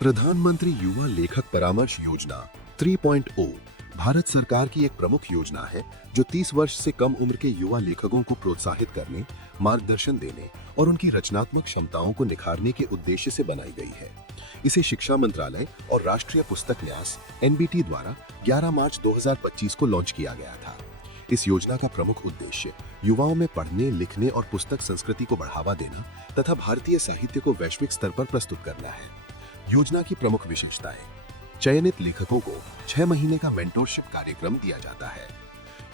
प्रधानमंत्री युवा लेखक परामर्श योजना 3.0 भारत सरकार की एक प्रमुख योजना है जो 30 वर्ष से कम उम्र के युवा लेखकों को प्रोत्साहित करने, मार्गदर्शन देने और उनकी रचनात्मक क्षमताओं को निखारने के उद्देश्य से बनाई गई है। इसे शिक्षा मंत्रालय और राष्ट्रीय पुस्तक न्यास (NBT) द्वारा 11 मार्च 2025 को लॉन्च किया गया था। इस योजना का प्रमुख उद्देश्य युवाओं में पढ़ने, लिखने और पुस्तक संस्कृति को बढ़ावा देना तथा भारतीय साहित्य को वैश्विक स्तर पर प्रस्तुत करना है। योजना की प्रमुख विशेषताएं: चयनित लेखकों को 6 महीने का मेंटोरशिप कार्यक्रम दिया जाता है।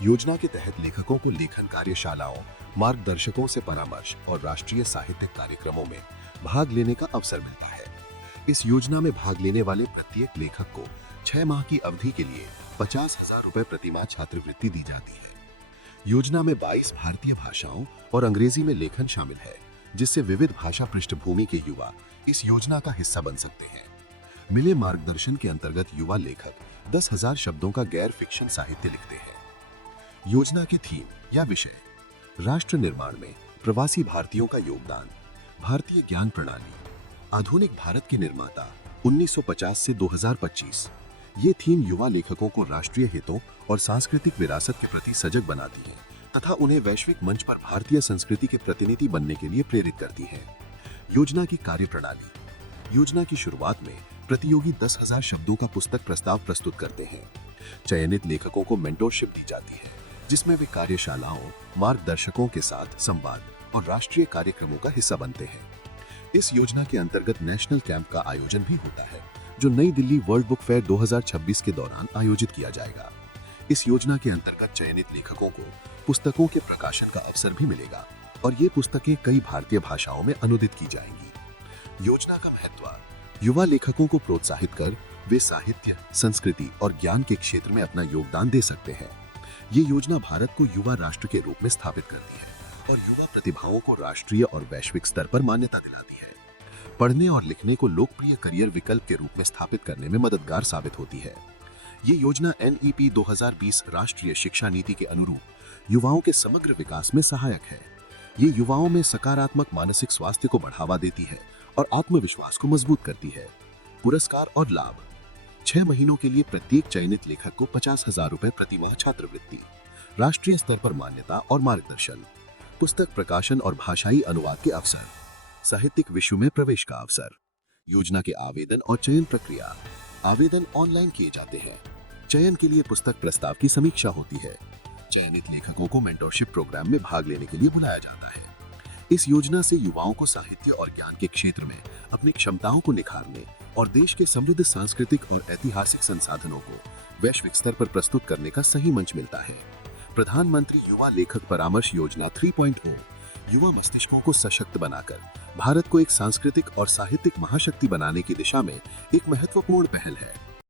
योजना के तहत लेखकों को लेखन कार्यशालाओं, मार्गदर्शकों से परामर्श और राष्ट्रीय साहित्यिक कार्यक्रमों में भाग लेने का अवसर मिलता है। इस योजना में भाग लेने वाले प्रत्येक लेखक को 6 माह की अवधि के लिए 50,000 रुपए प्रतिमाह छात्रवृत्ति दी जाती है। योजना में 22 भारतीय भाषाओं और अंग्रेजी में लेखन शामिल है, जिससे विविध भाषा पृष्ठभूमि के युवा इस योजना का हिस्सा बन सकते हैं। मिले मार्गदर्शन के अंतर्गत युवा लेखक 10,000 शब्दों का गैर फिक्शन साहित्य लिखते हैं। योजना की थीम या विषय: राष्ट्र निर्माण में प्रवासी भारतीयों का योगदान, भारतीय ज्ञान प्रणाली, आधुनिक भारत के निर्माता 1950 से 2025। ये थीम युवा लेखकों को राष्ट्रीय हितों और सांस्कृतिक विरासत के प्रति सजग बनाती है तथा उन्हें वैश्विक मंच पर भारतीय संस्कृति के प्रतिनिधि बनने के लिए प्रेरित करती है। योजना की कार्यप्रणाली: योजना की शुरुआत में प्रतियोगी 10,000 शब्दों का पुस्तक प्रस्ताव प्रस्तुत करते हैं। चयनित लेखकों को मेंटोरशिप दी जाती है, जिसमें वे कार्यशालाओं, मार्गदर्शकों के साथ संवाद और राष्ट्रीय कार्यक्रमों का हिस्सा बनते हैं। इस योजना के अंतर्गत नेशनल कैंप का आयोजन भी होता है, जो नई दिल्ली वर्ल्ड बुक फेयर 2026 के दौरान आयोजित किया जाएगा। इस योजना के अंतर्गत चयनित लेखकों को पुस्तकों के प्रकाशन का अवसर भी मिलेगा और ये पुस्तकें कई भारतीय भाषाओं में अनुदित की जाएंगी। योजना का महत्व: युवा लेखकों को प्रोत्साहित कर वे साहित्य, संस्कृति और ज्ञान के क्षेत्र में अपना योगदान दे सकते हैं। ये योजना भारत को युवा राष्ट्र के रूप में स्थापित करती है और युवा प्रतिभाओं को राष्ट्रीय और वैश्विक स्तर पर मान्यता दिलाती है। पढ़ने और लिखने को लोकप्रिय करियर विकल्प के रूप में स्थापित करने में मददगार साबित होती है। ये योजना NEP 2020 राष्ट्रीय शिक्षा नीति के अनुरूप युवाओं के समग्र विकास में सहायक है। ये युवाओं में सकारात्मक मानसिक स्वास्थ्य को बढ़ावा देती है और आत्मविश्वास को मजबूत करती है। पुरस्कार और लाभ: 6 महीनों के लिए प्रत्येक चयनित लेखक को 50,000 रुपए प्रतिमाह छात्रवृत्ति, राष्ट्रीय स्तर पर मान्यता और मार्गदर्शन, पुस्तक प्रकाशन और भाषाई अनुवाद के अवसर, साहित्यिक विश्व में प्रवेश का अवसर। योजना के आवेदन और चयन प्रक्रिया: आवेदन ऑनलाइन किए जाते हैं। चयन के लिए पुस्तक प्रस्ताव की समीक्षा होती है। चयनित लेखकों को मेंटोरशिप प्रोग्राम में भाग लेने के लिए बुलाया जाता है। इस योजना से युवाओं को साहित्य और ज्ञान के क्षेत्र में अपनी क्षमताओं को निखारने और देश के समृद्ध सांस्कृतिक और ऐतिहासिक संसाधनों को वैश्विक स्तर पर प्रस्तुत करने का सही मंच मिलता है। प्रधानमंत्री युवा लेखक परामर्श योजना 3.0 युवा मस्तिष्कों को सशक्त बनाकर भारत को एक सांस्कृतिक और साहित्यिक महाशक्ति बनाने की दिशा में एक महत्वपूर्ण पहल है।